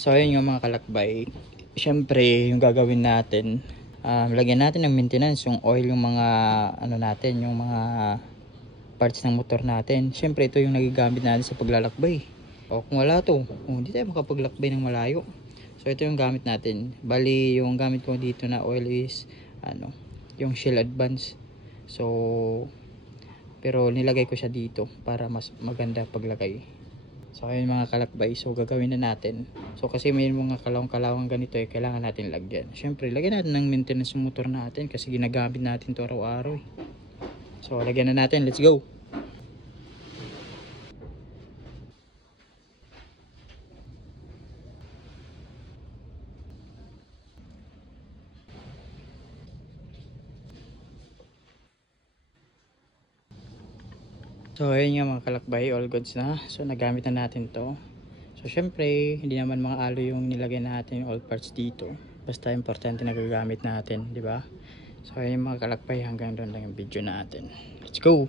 So ayun yung mga kalakbay. Siyempre yung gagawin natin, lagyan natin ng maintenance, yung oil, yung mga ano natin, yung mga parts ng motor natin. Siyempre ito yung nagigamit natin sa paglalakbay. O kung wala to, hindi tayo makapaglakbay ng malayo. So ito yung gamit natin. Bali yung gamit ko dito na oil is yung Shell Advance. So pero nilagay ko siya dito para mas maganda paglagay. So ayun mga kalakbay, so gagawin na natin. So kasi may mga kalawang-kalawang ganito kailangan natin lagyan. Syempre lagyan natin ng maintenance ng motor natin kasi ginagamit natin to araw-araw So lagyan na natin, let's go. So ayun nga mga kalakbay, all goods na. So nagamit na natin to. So syempre hindi naman mga alo yung nilagay natin, all parts dito. Basta importante na gagamit natin, di ba? So ayun mga kalakbay, hanggang doon lang yung video natin. Let's go.